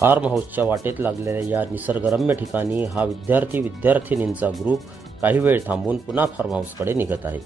Form हाऊसच्या वाटेत लागलेल्या या निसर्गरम्य ठिकाणी हा विद्यार्थिनींचा ग्रुप काही वेळ थांबून पुन्हा फार्म हाऊसकडे निघत आहे।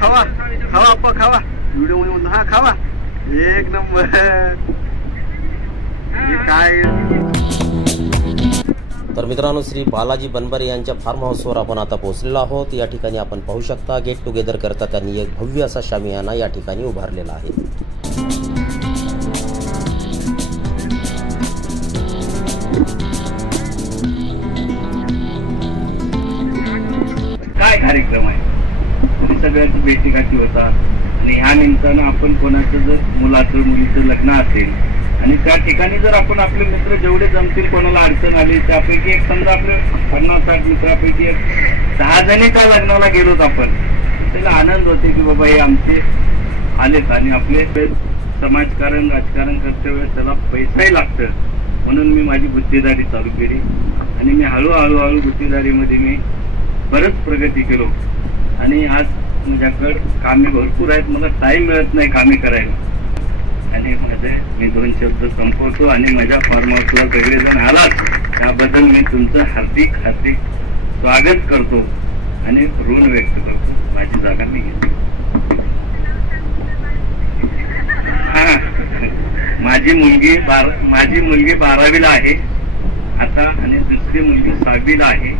खावा खावा अप्पा खावा व्हिडिओ मध्ये म्हणतो हा खावा एक नंबर काय। तर मित्रांनो, श्री बालाजी बनबरे यांच्या फार्म हाऊसवर आपण आता पोहोचलेलो आहोत। या ठिकाणी आपण पाहू शकता गेट टुगेदर करता त्यांनी एक भव्य असा शामियाना या ठिकाणी उभारलेला आहे। काय कार्यक्रम आहे, सगळ्यांची भेटीगाठी होता आणि ह्या निमित्तानं आपण कोणाचं जर मुलाचं मुलीचं लग्न असेल आणि त्या ठिकाणी जर आपण आपले मित्र जेवढे जमतील कोणाला अडचण आली त्यापैकी एक समजा आपले 50-60 मित्रापैकी 10 जणी त्या लग्नाला गेलोत आपण, त्याला आनंद होते की बाबा हे आमचे आलेत आणि आपले समाजकारण राजकारण करते वेळेस त्याला पैसाही लागतं, म्हणून मी माझी बुद्धिदारी चालू केली आणि मी हळूहळू बुद्धिदारीमध्ये मी बरंच प्रगती केलो आणि आज माझ्याकडे कामे भरपूर आहेत, मला टाइम मिळत नाही कामे करायला आणि मी 2 शब्द संपवतो आणि माझ्या फार्म हाऊसला सगळेजण आलात त्याबद्दल मी तुमचं हार्दिक स्वागत करतो आणि ऋण व्यक्त करतो। माझी जागा मी घेतो। माझी मुलगी 12वीला आहे आता आणि दुसरी मुलगी 6वीला आहे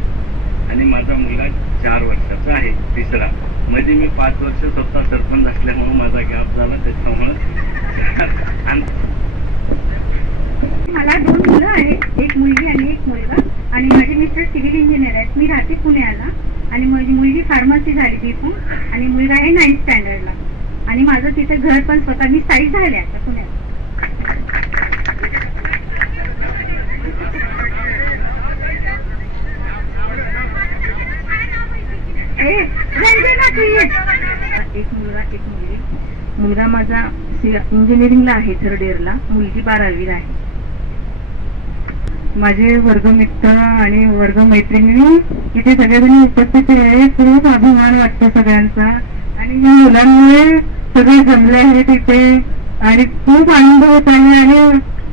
आणि माझा मुलगा 4 वर्षाचा आहे, 3रा म्हणजे मी 5 वर्ष स्वतः सरपंच असल्यामुळे माझा गॅप झाला त्याच्यामुळे। मला 2 मुलं आहेत, एक मुलगी आणि एक मुलगा आणि माझे मिस्टर सिव्हिल इंजिनियर आहेत। मी राहते पुण्याला आणि माझी मुलगी फार्मसी झाली तिथून आणि मुलगा आहे 9th स्टँडर्डला आणि माझं तिथे घर पण स्वतः मी साईट झाले आता पुण्यात। एक मुलगा एक मुलगी। मुलगा माझा इंजिनिअरिंगला आहे 3rd इयरला, मुलगी 12वीला आहे। माझे वर्गमित्र आणि वर्गमैत्रिणी इथे सगळेजण उपस्थित आहेत, खूप अभिमान वाटतो सगळ्यांचा आणि मुलांमुळे सगळे जमले आहेत इथे आणि खूप आनंद होत आहे आणि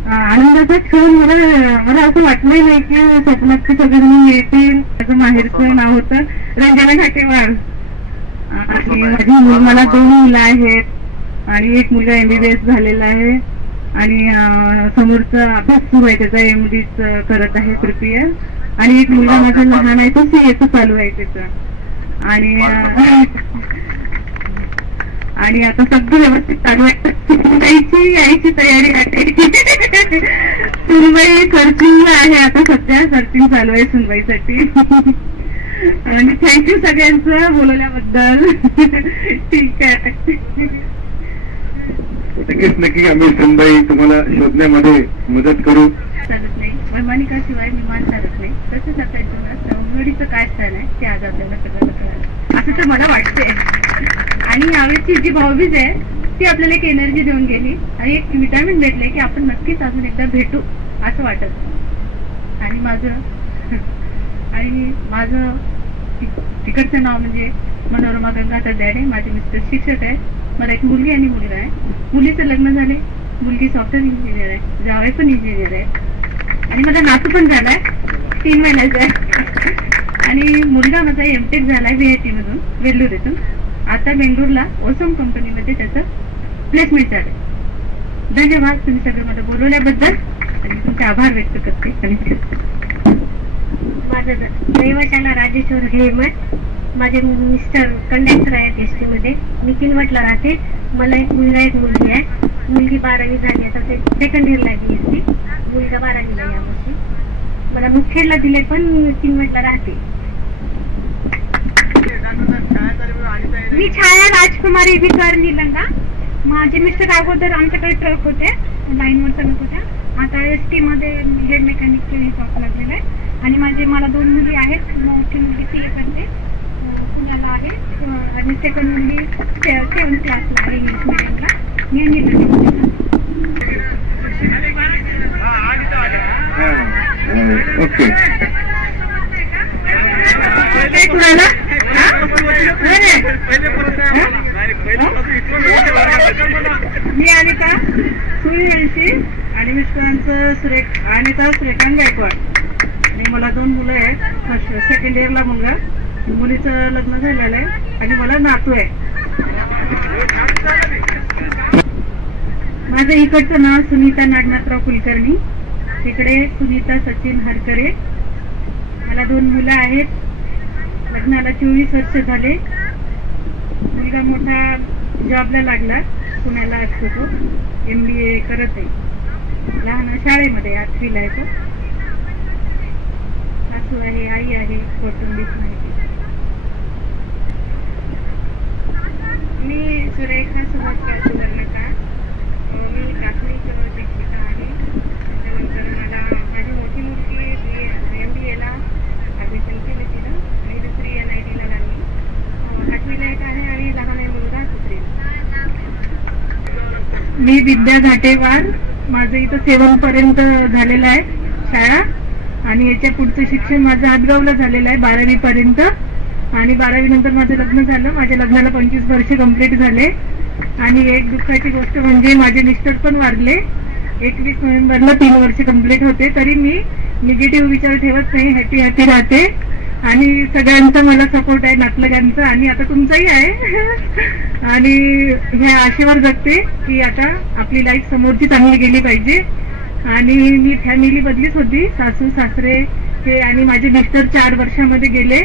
आनंदाचा क्षण मला असं वाटलं नाही की स्वप्नात की सगळेजण येतील। माझं माहेरचं नाव होतं रंजना घाटेवाड आणि मला 2 मुलं आहेत आणि एक मुलगा MBBS झालेला आहे आणि समोरचा अभ्यास सुरू आहे त्याचा MDच करत आहे प्रिपेअर आणि एक मुलगा माझा लहान आहे तो CA चालू आहे त्याचा आणि आता सगळं व्यवस्थित चालू आहे। यायची तयारी आहे सुनबाई सर्चिंगला आहे आता सध्या, सर्चिंग चालू आहे सुनबाईसाठी आणि थँक्यू सगळ्यांचं बोलवल्याबद्दल। ठीक आहे, नक्की आम्ही सुनबाई तुम्हाला शोधण्यामध्ये मदत करू। चालत नाही वैमानिकाशिवाय विमान चालत नाही, तसंच आपल्या जीवनात सवडीचं काय स्थान आहे ते आज आपल्याला सगळं कळालं असं तर मला वाटते आणि यावेळची जी भाऊबीज आहे ती आपल्याला एक एनर्जी देऊन गेली आणि एक विटामिन भेटले की आपण नक्कीच अजून एकदा भेटू असं वाटत। आणि माझं तिकडचं नाव म्हणजे मनोरमा गंगाधर द्याडे, माझे मिस्टर शिक्षक आहे, मला एक मुलगी आणि मुलगा आहे। मुलीचं लग्न झाले, मुलगी सॉफ्टवेअर इंजिनियर आहे, जावई पण इंजिनियर आहे आणि माझा नातू पण झालाय 3 महिन्याचा आहे आणि मुलगा माझा MTech झालाय VIT मधून वेल्लोर इथून, आता बेंगळूरला ओसम कंपनीमध्ये त्याचं प्लेसमेंट झालंय। धन्यवाद तुम्ही सगळं मला बोलवल्याबद्दल आणि तुमचे आभार व्यक्त करते. माझं रहिवाशाला राजेश्वर हेमत. माझे मिस्टर कंडक्टर आहेत एसटी मध्ये. मी किनवटला राहते. मला एक मुलगा एक मुलगी आहे. मुलगी 12वी झाली, आता ते सेकंड इयरला आहे BSc. मुलगा 12वीला यावर्षी. मला मुखेडला दिले पण किनवटला राहते. मी छाया राजकुमारी विकर निलंगा. माझे मिस्टर अगोदर आमच्याकडे ट्रक होते, लाईनवर चालत होत्या. आता एसटी मध्ये हेड मेकॅनिकचे जॉब लागलेला आहे. आणि मला 2 मुली आहेत. मोठी मुलगी CA करते, पुण्याला आहे. आणि सेकंड मुलगी 7th क्लासला आहे, इंग्लिश मिडियमला. मी निलंगा. ओके. मी अनिता सूर्यवंशी आणि मिस्टरांचं अनिता श्रीकांत गायकवाड. आणि मला 2 मुलं आहेत. सेकंड इयरला मुलगा, मुलीचं लग्न झालेलं आहे आणि मला नातू आहे. माझं इकडचं नाव सुनीता नागनाथराव कुलकर्णी. इकडे सुनीता सचिन हरकरे. मला 2 मुलं आहेत. लग्नाला 24 वर्ष झाले. मुलगा मोठा जॉबला लागला, पुण्याला असतो तो. MBA करत आहे. लहान शाळेमध्ये 8वीला आहे तो. सासू आहे, आई आहे, कौटुंबिक माहिती. मी सुरेखा सुभाष सुवर्णकार. मी प्राथमिक शिक्षिका आहे. त्यानंतर मला माझी मोठी मुलगी MBAला ॲडमिशन केली तिला आणि दुसरी NITला लागली. 8वीला एक आहे आणि लहान आहे मुलगा 3. मी विद्या घाटेवार. माझं इथं 7th पर्यंत झालेलं आहे शाळा. आणि याच्या पुढचं शिक्षण माझं आदगावला झालेलं आहे 12वी पर्यंत. आणि 12वी नंतर माझं लग्न झालं. माझ्या लग्नाला 25 वर्ष कंप्लीट झाले. आणि एक दुःखाची गोष्ट म्हणजे माझे मिस्टर पण वारले. 21 नोव्हेंबरला 3 वर्ष कंप्लीट होते. तरी मी निगेटिव्ह विचार ठेवत नाही, हॅपी राहते. आणि सगळ्यांचा मला सपोर्ट आहे, नातलगांचा आणि आता तुमचाही आहे. आणि हे आशेवर जगते की आता आपली लाईफ समोरची चांगली गेली पाहिजे. आणि मी फॅमिली बदलीच होती, सासू सासरे हे आणि माझे मिस्टर 4 वर्षामध्ये गेले,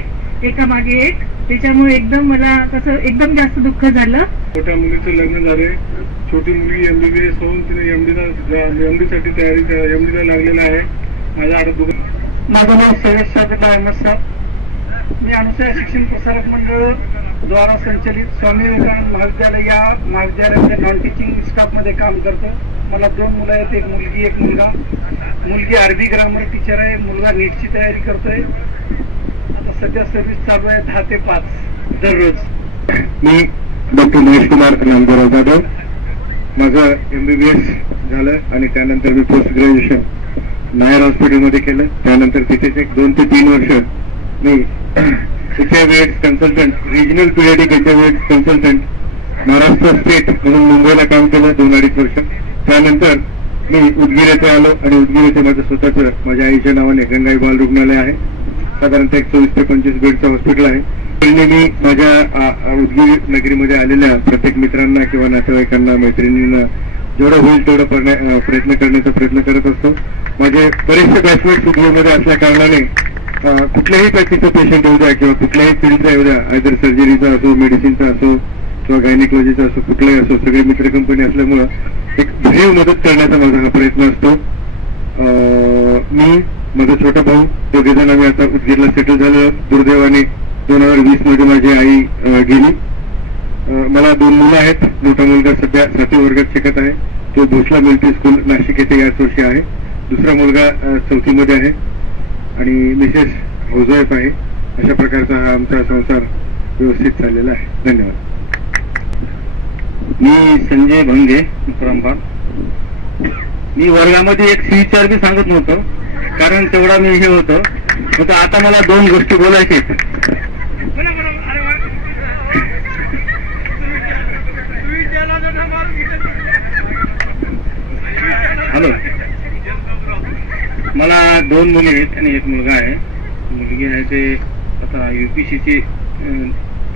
एका मागे एक. त्याच्यामुळे एकदम मला कसं एकदम जास्त दुःख झालं. मोठ्या मुलीचं लग्न झाले. छोटी मुलगी MBBS होऊन तिने MD साठी MDला लागलेला आहे. माझं नाव सैयद सादिक अहमद साहेब. मी अनुसूया शिक्षण प्रसारक मंडळ द्वारा संचलित स्वामी विवेकानंद महाविद्यालय या महाविद्यालयामध्ये नॉन टीचिंग स्टाफमध्ये काम करतो. मला 2 मुलं आहेत, एक मुलगी एक मुलगा. मुलगी अरबी ग्रामर टीचर आहे, मुलगा नीटची तयारी करतोय. आता सध्या सर्व्हिस चालू आहे 10 ते 5 दररोज. मी डॉक्टर महेश कुमार नामदेवराव जाधव. माझं MBBS झालं आणि त्यानंतर मी पोस्ट ग्रॅज्युएशन नायर हॉस्पिटलमध्ये केलं. त्यानंतर तिथेच एक 2 ते 3 वर्ष मी HIV AIDS consultant, regional periodic HIV AIDS consultant Maharashtra state म्हणून मुंबईला काम केलं 2-2.5 वर्ष. त्यानंतर मी उदगीर येथे आलो आणि उदगीर येथे माझं स्वतःचं माझ्या आईच्या नावाने गंगाई बाल रुग्णालय आहे. साधारणतः 24 ते 25 बेडचं हॉस्पिटल आहे. मी माझ्या उदगीर नगरीमध्ये आलेल्या प्रत्येक मित्रांना किंवा नातेवाईकांना मैत्रिणींना जेवढं होईल तेवढं प्रयत्न करण्याचा प्रयत्न करत असतो. माझे बरेचसे बॅचमेट्स उदगीरमध्ये असल्या कारणाने कुठल्याही पॅथीचं पेशंट होऊ द्या किंवा कुठल्याही फील्डचा येऊ द्या, आयदर सर्जरीचा असो, मेडिसिनचा असो किंवा गायनेकॉलॉजीचा असो, कुठलाही असो, सगळे मित्र कंपनी असल्यामुळं एक भरीव मदत करण्याचा माझा हा प्रयत्न असतो. मी माझा छोटा भाऊ दोघेजण आम्ही आता उदगीरला सेटल झालो. दुर्दैवाने 2020 मध्ये माझी आई गेली. मला 2 मुलं आहेत. मोठा मुलगा सध्या 7वी वर्गात शिकत आहे, तो भोसला मिलिटरी स्कूल नाशिक येथे याच वर्षी आहे. दुसरा मुलगा 4थी मध्ये आहे आणि मिसेस हाऊसवाईफ आहे. अशा प्रकारचा हा आमचा संसार व्यवस्थित चाललेला आहे. धन्यवाद. मी संजय भंगे क्रमभाग. मी वर्गामध्ये एक C4 बी सांगत नव्हतो कारण तेवढा मी हे होतो. आता मला 2 गोष्टी बोलायच्या आहेत. हॅलो, मला 2 मुली आहेत आणि एक मुलगा आहे. मुलगी आहे ते आता UPSCची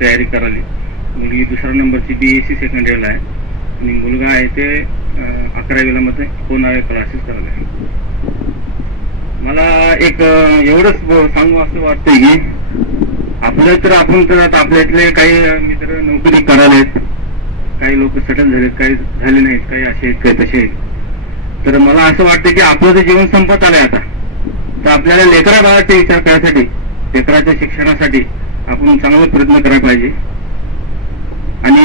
तयारी करायली. मुलगी 2ऱ्या नंबरची BSc सेकंड इयरला आहे आणि मुलगा आहे ते 11वीला मध्ये पुन्हा क्लासेस करायला आहे. मला एक एवढंच सांगू असं वाटतंय की आपलं तर आपण तर आता आपल्यातले काही मित्र नोकरी करायलेत, काही लोक सेटल झालेत, काही झाले नाहीत, काही असे आहेत काही तसे आहेत. तर मला असं वाटतं की आपलं तर जीवन संपत आलंय आता. तर आपल्याला लेकरा बाळाचा विचार करण्यासाठी, लेकराच्या शिक्षणासाठी आपण चांगला प्रयत्न करायला पाहिजे. आणि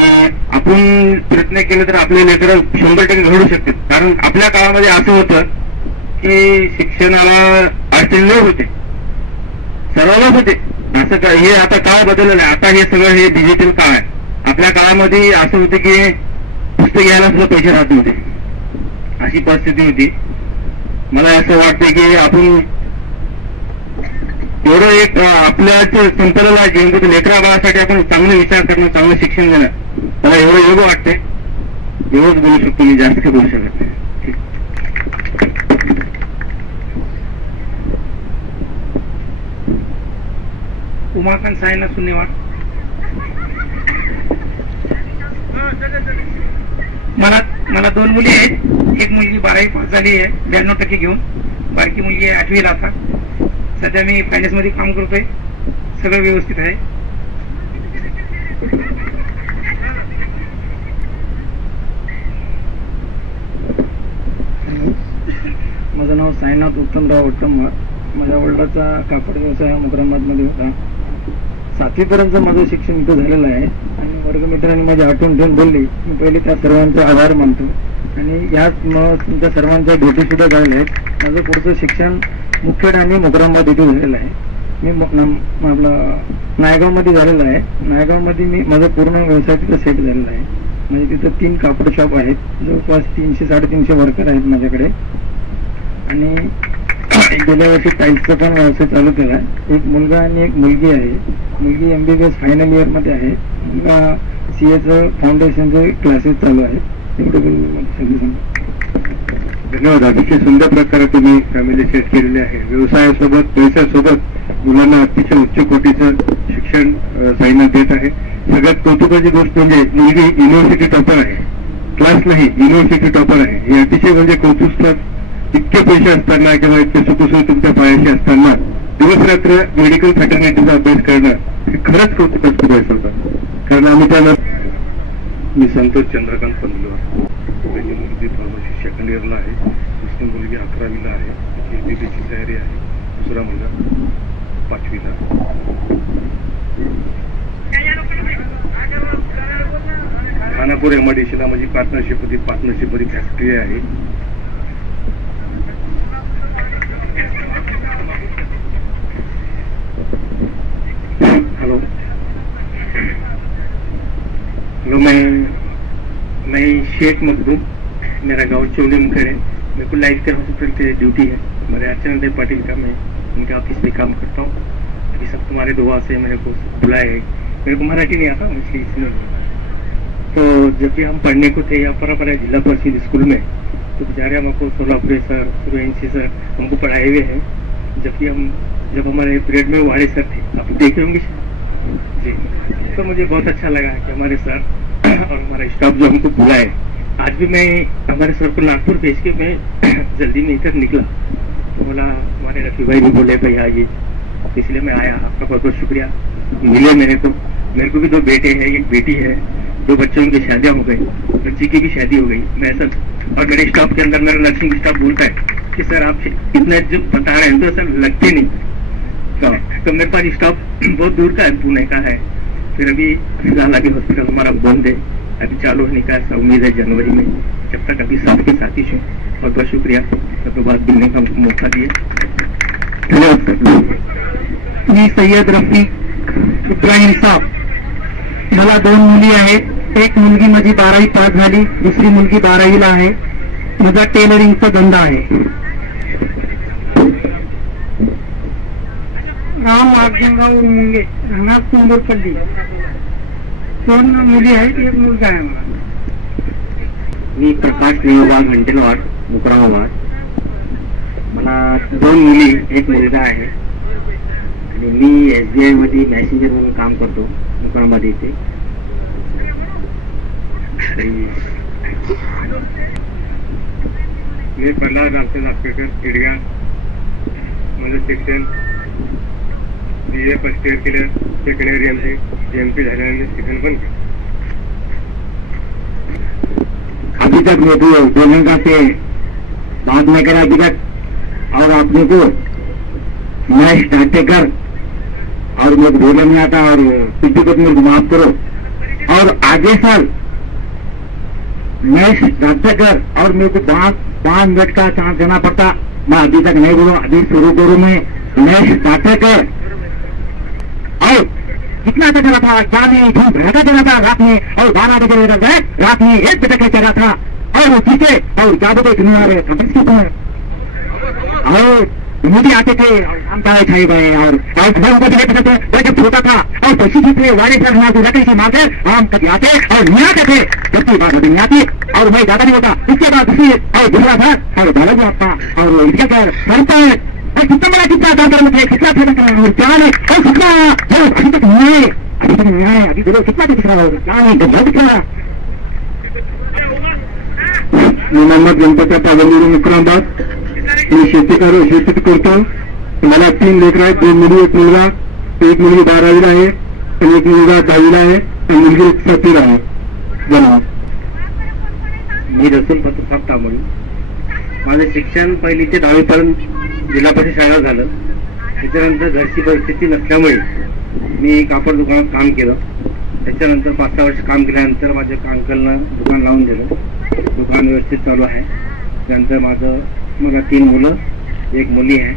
आपण प्रयत्न केले तर आपले लेकर 100% घडू शकतात. कारण आपल्या काळामध्ये असं होतं की शिक्षणाला अडचणी होते, सर्वांनाच होते. असं का हे आता काळ बदललेलं आहे. आता हे सगळं हे डिजिटल काळ आहे. आपल्या काळामध्ये असं होतं की पुस्तक घ्यायला सुद्धा पैसे राहत नव्हते, अशी परिस्थिती होती. मला असं वाटतं की आपण एवढं एक आपल्या संपलेला जीवन लेकरा बाळासाठी आपण चांगले विचार करणं, चांगलं शिक्षण देणं, मला एवढं योग्य वाटते. एवढंच बोलू शकतो मी, जास्त काही बोलू शकत नाही. उमाकांत साईनाथ सुन्नेवाड. मला 2 मुली आहेत. एक मुलगी 12वी पास झाली आहे 92% घेऊन. बारकी मुलगी आहे 8वीला. आता सध्या मी फायनान्स मध्ये काम करतोय. सगळं व्यवस्थित आहे. माझं नाव साईनाथ उत्तमराव उत्तमवार. माझ्या वडिलांचा कापड व्यवसाय मुकराबाद मध्ये होता. 7वी पर्यंत माझं शिक्षण इथं झालेलं आहे. आणि वर्गमित्रांनी माझी आठवण ठेवून बोलली, मी पहिले त्या सर्वांचा आभार मानतो. आणि याच तुमच्या सर्वांच्या भेटी सुद्धा झालेल्या आहेत. माझं पुढचं शिक्षण मुखेड आणि मुकराबाद इथे झालेलं आहे. मी आपलं नायगावमध्ये झालेलं आहे. नायगावमध्ये मी माझा पूर्ण व्यवसाय तिथं सेट झालेला आहे. म्हणजे तिथं 3 कापड शॉप आहेत. जवळपास 300-350 वर्कर आहेत माझ्याकडे. आणि गेल्या वर्षी टाईल्सचा पण व्यवसाय चालू केला. एक मुलगा आणि एक मुलगी आहे. मुलगी MBBS फायनल इयर मध्ये आहे. मुलगा CAचं फाउंडेशनचे क्लासेस चालू आहेत. एवढं धन्यवाद. अतिशय सुंदर प्रकारे तुम्ही फॅमिली सेट केलेली आहे. व्यवसायासोबत पैशासोबत मुलांना अतिशय उच्च कोटीचं शिक्षण साईनाथ देत आहे. सगळ्यात कौतुकाची गोष्ट म्हणजे मुलगी युनिव्हर्सिटी टॉपर आहे. क्लास नाही, युनिव्हर्सिटी टॉपर आहे. हे अतिशय म्हणजे कौतुक. इतके पैसे असताना किंवा इतके सुखसोयी तुमच्या पायाशी असताना दिवस रात्र मेडिकल फॅटर्निटीचा अभ्यास करणं हे खरंच कौतुकास्पद होतं. कारण आम्ही त्याला मी संतोष चंद्रकांत पंधलवार. पहिली मुलगी फार्मसी 2nd इयरला आहे. दुसरी मुलगी 11वीला आहे. तिची MBBSची तयारी आहे. दुसरा मुलगा 5वीला. खानापूर MIDCला माझी पार्टनरशिप मध्ये फॅक्टरी आहे. हेलो, मैं शेख मखदूम. मेरा गांव चौली मुखर है. मेरे को लाइफ केयर हॉस्पिटल की ड्यूटी है. मेरे अर्चना पाटिल का, मैं उनके ऑफिस में काम करता हूँ. अभी सब तुम्हारे दुआ से मेरे को बुलाए है. मेरे को मराठी नहीं आता, इसलिए. तो जब भी हम पढ़ने को थे यहाँ पर जिला परिषद स्कूल में, तो बेचारे हमको सोलापुरे सर, सूर्यवंशी सर हमको पढ़ाए हुए हैं. जब हमारे पीरियड में वाड़े सर थे, आप देखे होंगे जी. तो मुझे बहुत अच्छा लगा कि हमारे सर और हमारा स्टाफ जो हमको बुलाए. आज भी मैं हमारे सर को नागपुर भेज के मैं जल्दी में इधर निकला. तो बोला, हमारे रफी भाई भी बोले भाई आइए, इसलिए मैं आया. आपका बहुत बहुत शुक्रिया. मिले मेरे को भी 2 बेटे हैं, एक बेटी है. 2 बच्चों की शादियां हो गई, बच्ची की भी शादी हो गई. मैं सब, और मेरे स्टाफ के अंदर मेरा नर्सिंग स्टाफ बोलता है कि सर आप इतना जो बता रहे हैं तो सर लगते नहीं. तो मेरे पास स्टाफ बहुत दूर का है, पुणे का है. फिर अभी फिलहाल अभी हॉस्पिटल हमारा बंद है, अभी चालू होने का ऐसा उम्मीद है जनवरी में. जब तक अभी साथ के साथ ही हूँ. बहुत बहुत शुक्रिया सबके बाद मिलने का मौका दिए. मी सय्यद रफीक इब्राहिम साहब. मला 2 मुली आहेत. एक मुलगी माझी 12वी पास झाली, दुसरी मुलगी 12वीला आहे. माझा टेलरिंगचा धंदा आहे. गाव मार्गनगाव मुंगे, राहणार कोंबरपल्ली. 2 मुली आहेत, एक मुलगा आहे मला. मी प्रकाश निळोबा घंटेलवाड, मुकराबाद. मला 2 मुली, एक मुलगा आहे. आणि मी SBI मध्ये मॅसेंजर म्हणून काम करतो मुकराबाद इथे. मी प्रल्हाद रामचंद्र आसपेकर इडगा माझं शिक्षण BA फर्स्ट ईयर केलं, सेकंड ईयर MP झाल्यानंतर शिक्षण पण केलं. अभी तक मैं तो 2 से बात नहीं करा अभी तक, और आपने को मैं स्टार्टेकर और मेरे को बोलने नहीं आता और पिछले को मेरे को माफ करो, और आगे साल मैं स्टार्टेकर और मेरे को 5 मिनट का चांस देना पड़ता, मैं अभी तक नहीं बोलूं, अभी शुरू करूं मैं स्टार्टेकर. और कितना तक चला था, क्या नहीं धूप रहता चला था रात में, और 12 बजे रहता है रात में, 1 बजे तक चला था, और वो पीछे और क्या बोलते इतने आ रहे और मुझे आते थे और काम थे गए, और जब छोटा था और पसी जीतने वाले लकड़ी से मारते आम कभी आते और नहीं आते थे, जबकि बात अभी नहीं आती, और मैं ज्यादा नहीं होता. उसके बाद दूसरी और दूसरा था और बालाजी आपका और इसके करता है, और कितना दर्द में थे, कितना थे और क्या नहीं, और कितना अभी तक नहीं आए, अभी बोलो कितना दिख रहा होगा, क्या नहीं दिख रहा. मोहम्मद गणपती पावलेली मुकराबाद. मी शेती करतो. मला 3 लेकरं आहेत, 2 मुली 1 मुलगा. एक मुलगी 12वीला आहे आणि एक मुलगा 10वीला आहे आणि मुलगी 7वीला आहे. धन्यवाद. मी रसूल फतुसाब तामोली. माझं शिक्षण 1ली ते 10वी पर्यंत जिल्हा परिषद शाळा झालं. त्याच्यानंतर घरची परिस्थिती नसल्यामुळे मी कापड दुकानात काम केलं. त्याच्यानंतर 5-6 वर्ष काम केल्यानंतर माझ्या अंकलनं दुकान लावून दिलं. दुकान व्यवस्थित चालू आहे. त्यानंतर मला 3 मुलं, 1 मुली आहे.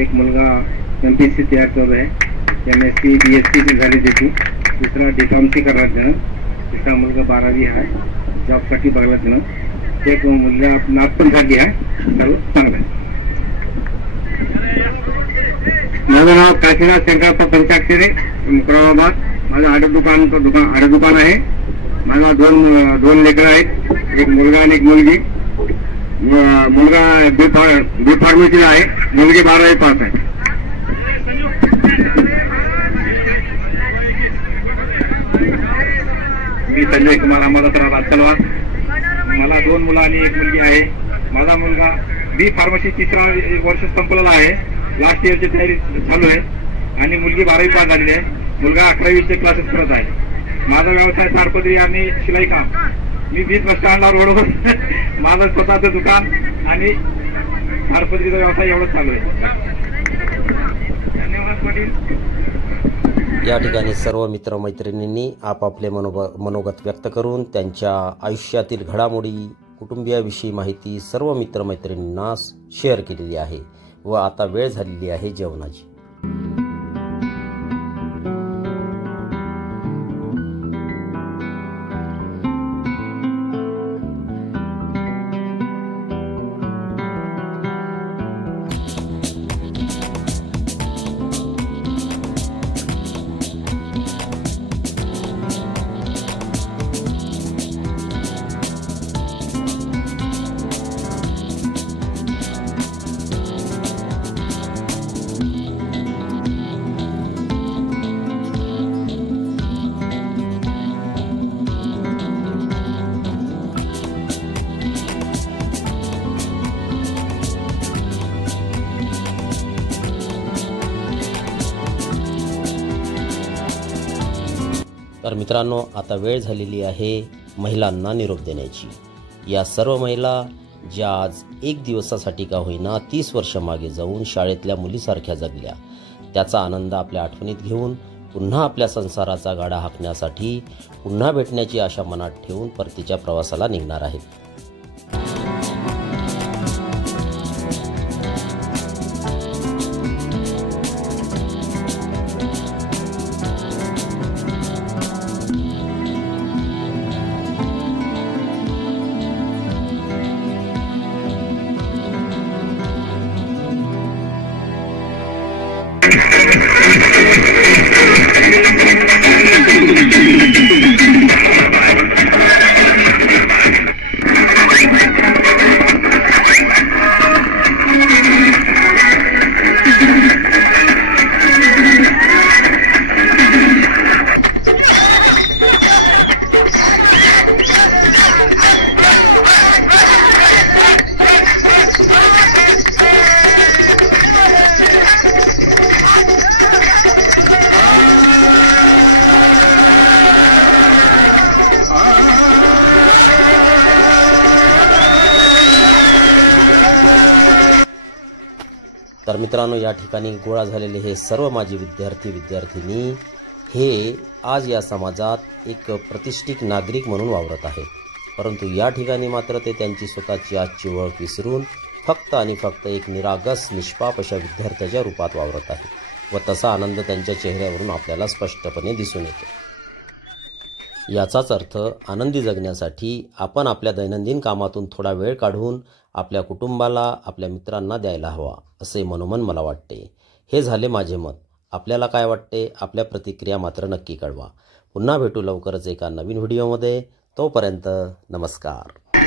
एक मुलगा MPSC तयार चालू आहे, MSc BSc झाली त्याची. दुसरा D.Pharmacy करणार त्यानं. तिसरा मुलगा 12वी आहे, जॉबसाठी बघला त्यानं. एक मुलगा नात पण झाली आहे, चालू चांगला आहे. माझं नाव काशीनाथ शंकरप्पा पंचाक्षरी, मुकराबाद. माझं आडं दुकान आहे. माझा 2 लेकरं आहेत, एक मुलगा आणि एक मुलगी. मुलगा बी फार्मसीला आहे, मुलगी 12वी पास आहे. मी संजय कुमार अंबादास राजकलवार. मला 2 मुलं आणि 1 मुलगी आहे. माझा मुलगा बी फार्मसी 3रा वर्ष संपलेला आहे, लास्ट इयरची तयारी चालू आहे, आणि मुलगी 12वी पास झालेली आहे. मुलगा 11वीचे क्लासेस करत आहे. माझा व्यवसाय ताडपत्री आणि शिलाई काम. मी 20 बस स्टँडला रोडवर माझं स्वतःचं दुकान आणि ताडपत्रीचा व्यवसाय एवढंच चालू आहे. धन्यवाद पाटील. या ठिकाणी सर्व मित्रमैत्रिणींनी आपापले मनोगत व्यक्त करून त्यांच्या आयुष्यातील घडामोडी, कुटुंबियाविषयी माहिती सर्व मित्रमैत्रिणींना शेअर केलेली आहे. व आता वेळ झालेली आहे जेवणाची. तर मित्रांनो, आता वेळ झालेली आहे महिलांना निरोप देण्याची. या सर्व महिला ज्या आज 1 दिवसासाठी का होईना 30 वर्ष मागे जाऊन शाळेतल्या मुलीसारख्या जगल्या, त्याचा आनंद आपल्या आठवणीत घेऊन पुन्हा आपल्या संसाराचा गाडा हाकण्यासाठी पुन्हा भेटण्याची आशा मनात ठेवून परतीच्या प्रवासाला निघणार आहेत. तर मित्रांनो, या ठिकाणी गोळा झालेले हे सर्व माजी विद्यार्थी विद्यार्थिनी हे आज या समाजात एक प्रतिष्ठित नागरिक म्हणून वावरत आहेत. परंतु या ठिकाणी मात्र ते त्यांची स्वतःची आजची ओळख विसरून फक्त आणि फक्त एक निरागस निष्पाप अशा विद्यार्थ्याच्या रूपात वावरत आहे व तसा आनंद त्यांच्या चेहऱ्यावरून आपल्याला स्पष्टपणे दिसून येतो. याचाच अर्थ आनंदी जगण्यासाठी आपण आपल्या दैनंदिन कामातून थोडा वेळ काढून आपल्या कुटुंबाला, आपल्या मित्रांना द्यायला हवा असे मनोमन मला वाटते. हे झाले माझे मत. आपल्याला काय वाटते? आपल्या प्रतिक्रिया मात्र नक्की कळवा. पुन्हा भेटू लवकरच एका नवीन व्हिडिओमध्ये. तोपर्यंत नमस्कार.